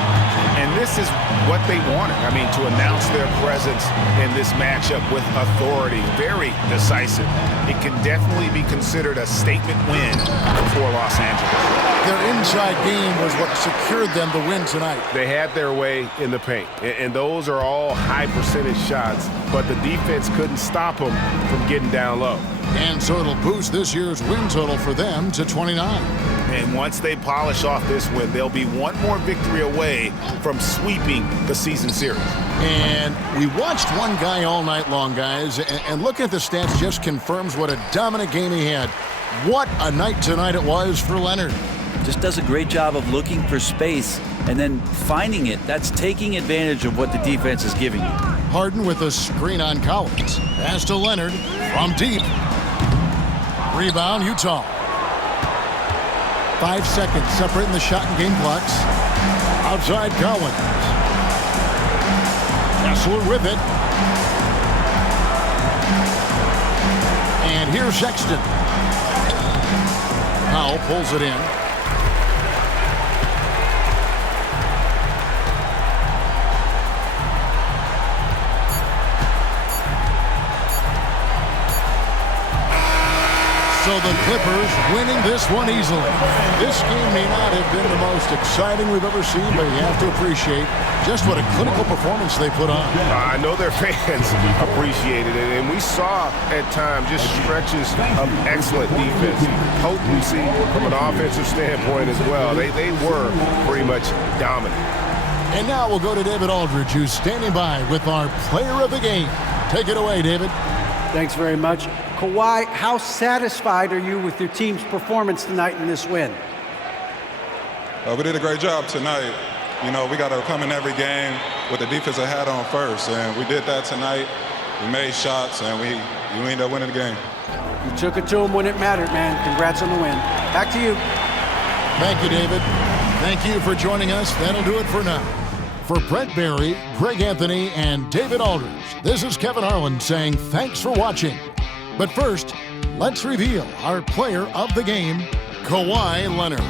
And this is what they wanted. I mean, to announce their presence in this matchup with authority. Very decisive. It can definitely be considered a statement win for Los Angeles. Their inside game was what secured them the win tonight. They had their way in the paint. And those are all high percentage shots. But the defense couldn't stop them from getting down low. And so it'll boost this year's win total for them to 29. And once they polish off this win, they'll be one more victory away from sweeping the season series. And we watched one guy all night long, guys, and looking at the stats just confirms what a dominant game he had. What a night tonight it was for Leonard. Just does a great job of looking for space and then finding it. That's taking advantage of what the defense is giving you. Harden with a screen on Collins. Pass to Leonard from deep. Rebound, Utah. 5 seconds separating the shot and game clocks. Outside Collins. Kessler with it. And here's Sexton. Powell pulls it in. So the Clippers winning this one easily. This game may not have been the most exciting we've ever seen, but you have to appreciate just what a clinical performance they put on. I know their fans appreciated it, and we saw at times just stretches of excellent defense, potency from an offensive standpoint as well. They were pretty much dominant. And now we'll go to David Aldridge, who's standing by with our player of the game. Take it away, David. Thanks very much. Kawhi, how satisfied are you with your team's performance tonight in this win? We did a great job tonight. You know, we got to come in every game with the defensive hat on first, and we did that tonight. We made shots, and we ended up winning the game. You took it to them when it mattered, man. Congrats on the win. Back to you. Thank you, David. Thank you for joining us. That'll do it for now. For Brent Barry, Greg Anthony, and David Aldridge, this is Kevin Harlan saying thanks for watching. But first, let's reveal our player of the game, Kawhi Leonard.